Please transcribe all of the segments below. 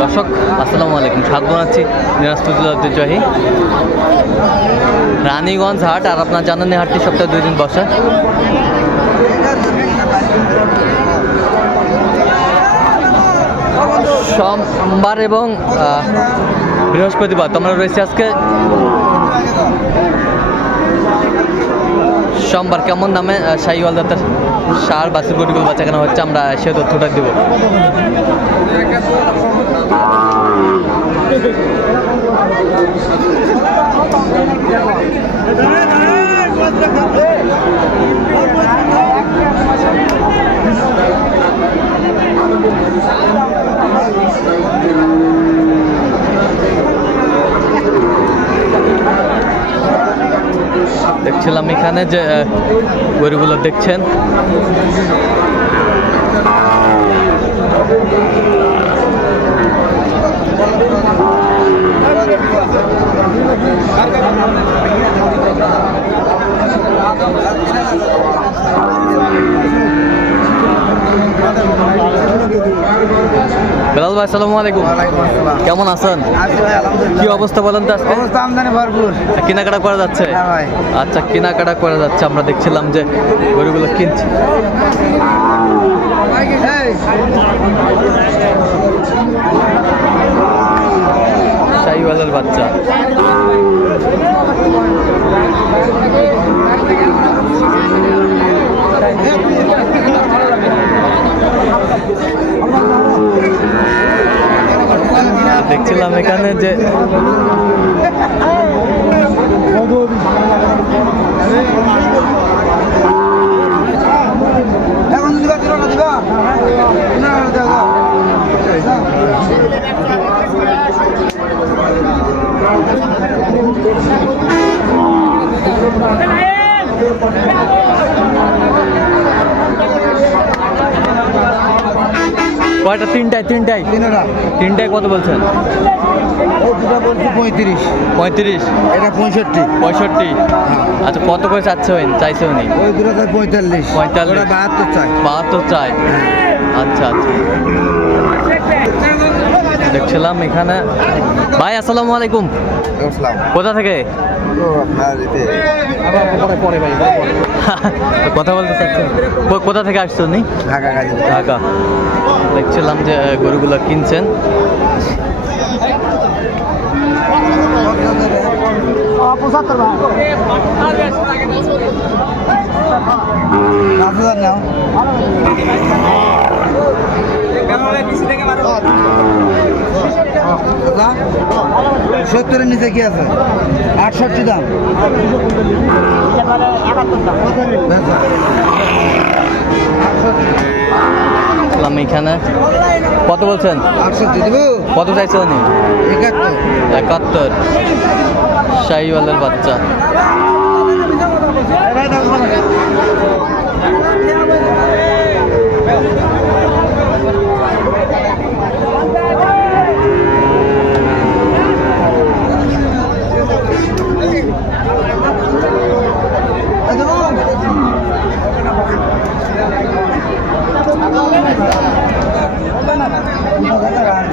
দর্শক আসসালামু আলাইকুম। স্বাদ বানাচ্ছি জেলা রানীগঞ্জ হাট আর আপনার জানান হাটটি সপ্তাহে দুই দিন বসে। সোমবার এবং বৃহস্পতিবার তোমরা রয়েছে আজকে। সোমবার কেমন আহ, শাহিওয়াল দাতার সার বাসি গরিগুলো বাচ্চা কেনা হচ্ছে আমরা সে তথ্যটা দেবো দেখছিলাম এখানে যে গরুগুলো দেখছেন। আসসালামু আলাইকুম। কেমন আছেন? কি অবস্থা বলেন তো আজকে? অবস্থা আমদানি ভরপুর। কেনাকাটা করা যাচ্ছে? হ্যাঁ আচ্ছা কেনাকাটা করা যাচ্ছে। আমরা দেখছিলাম যে গরুগুলো কিনছি। শাহিওয়ালের বাচ্চা। দেখছিলাম এখানে যে এখন দিবা দিবা না দিবা না না দিবা কয়টা? তিনটায় তিনটায়? তিনটাই তিনটায় কত বলছেন? ওই দুটা বলছি পঁয়ত্রিশ। পঁয়ত্রিশ? এটা পঁয়ষট্টি। পঁয়ষট্টি? আচ্ছা কত করে চাচ্ছে উনি? চাইছে উনি? ওই দুটো পঁয়তাল্লিশ। পঁয়তাল্লিশ। বাহাত্তর চাই। বাহাত্তর চাই? আচ্ছা আচ্ছা। দেখছিলাম এখানে। ভাই আসসালামু আলাইকুম। কোথা থেকে? ভাই কথা বলতে চাচ্ছেন। কোথা থেকে আসছো নি ঢাকা ঢাকা। দেখছিলাম যে গরুগুলো কিনছেন পঁচাত্তর পাঁচ হাজার নাও সত্তরের নিচে কি আছে? আটষট্টি দাম। এখানে। কত বলছেন? কত চাইছে উনি? একাত্তর। একাত্তর। শাহিওয়ালের বাচ্চা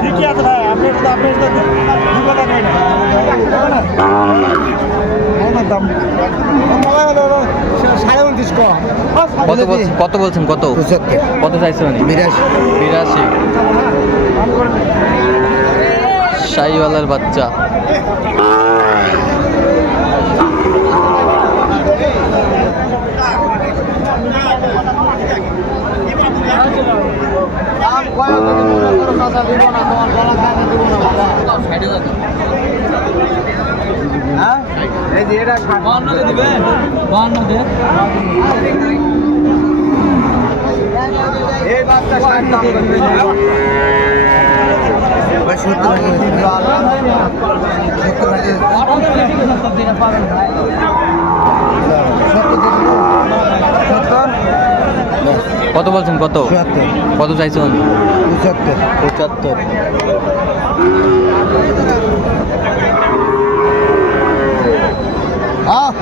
ঠিকই আছে ভাই আপনি তো আপনি তো দু কথা কই না দাম সাড়ে উনত্রিশ কম কত বলছেন কত বলছেন কত পঁচাত্তর কত চাইছে উনি বিরাশি বিরাশি শাহিওয়ালের বাচ্চা এই যে এটা এই বাচ্চা ষাট দাম করবে ভাই সত্তর সত্তর কত বলছেন কত? কত চাইছেন? পঁচাত্তর। পঁচাত্তর আহ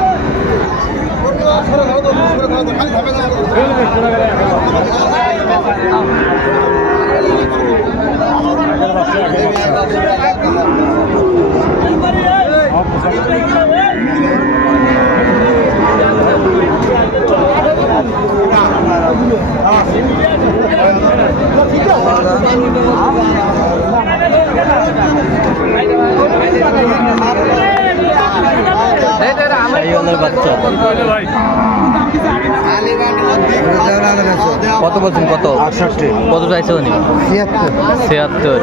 শাহিওয়ালের বাচ্চা কত বলছেন কত? আটষট্টি। কত চাইছে উনি? ছিয়াত্তর। ছিয়াত্তর।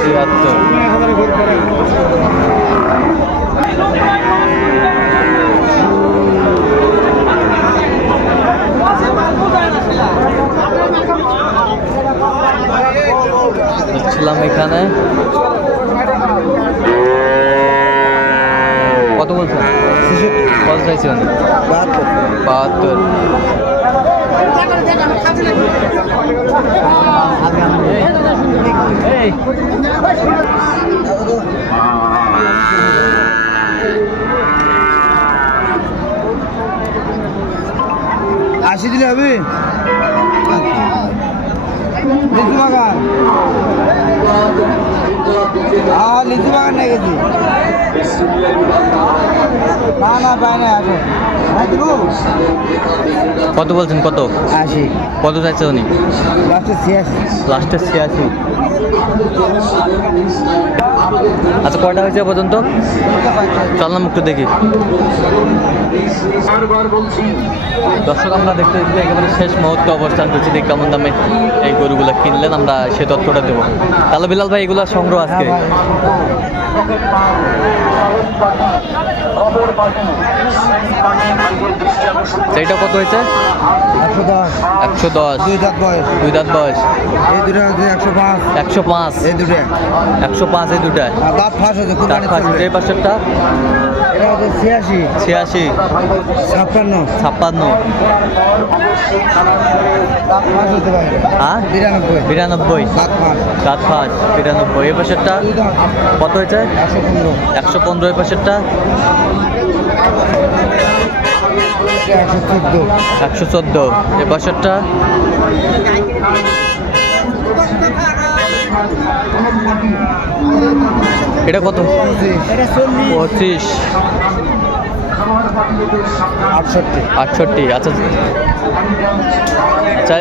ছিয়াত্তর। ছিলাম এখানে। কত বলছেন? কত চাইছে উনি বাহাত্তর আশি দিলে হবে? বাগান হ্যাঁ লিচু বাগান নিয়ে গেছি না না পাই না আসো কত বলছেন কত? আশি। কত চাইছে উনি? লাস্টে ছিয়াশি। লাস্টে ছিয়াশি। আচ্ছা কয়টা হয়েছে পর্যন্ত চল না মুখটা দেখি। দর্শক আমরা দেখতে দেখতে একেবারে শেষ মুহূর্তে অবস্থান করছি। দেখি কেমন দামে এই গরুগুলো কিনলেন আমরা সে তথ্যটা দেবো। তাহলে বিলাল ভাই এগুলো সংগ্রহ আজকে? সেইটা কত হয়েছে? একশো দশ। দুই দাঁত বয়স। দুই দাঁত বয়স। এই দুটো একশো পাঁচ। একশো পাঁচ। এই দুটো একশো পাঁচ এই দুটায় দাঁত ফাঁস ফাঁস। এই ছিয়াশি। ছিয়াশি। ছাপ্পান্ন। ছাপ্পান্ন। বিরানব্বই। দাঁত ফাঁস। বিরানব্বই। এই পাশেরটা কত হয়েছে? একশো পনেরো। এই পাশেরটা? একশো চোদ্দ। চোদ্দ। পাশেরটা? এটা কত? পঁচিশ আটষট্টি। আটষট্টি আচ্ছা। আচ্ছা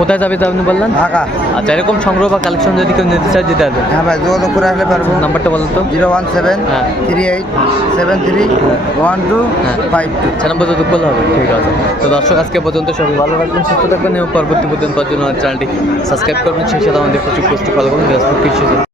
কোথায় যাবে আপনি বললেন? ঢাকা। আচ্ছা এরকম সংগ্রহ বা কালেকশন যদি কেউ নিতে চায় দিতে হবে হ্যাঁ ভাই যোগাযোগ করে আসলে পারব। নাম্বারটা বলুন তো। জিরো ওয়ান সেভেন হ্যাঁ। Three eight seven three one two হ্যাঁ। Five two. আচ্ছা নাম্বার যত করলে হবে। ঠিক আছে। তো দর্শক আজকে পর্যন্ত সবাই ভালো থাকবেন সুস্থ থাকবেন এবং পরবর্তী পর্যন্ত জন্য চ্যানেলটি সাবস্ক্রাইব করবেন। সেই সাথে আমাদের প্রচুর পোস্ট ফলো করুন ফেসবুক কৃষি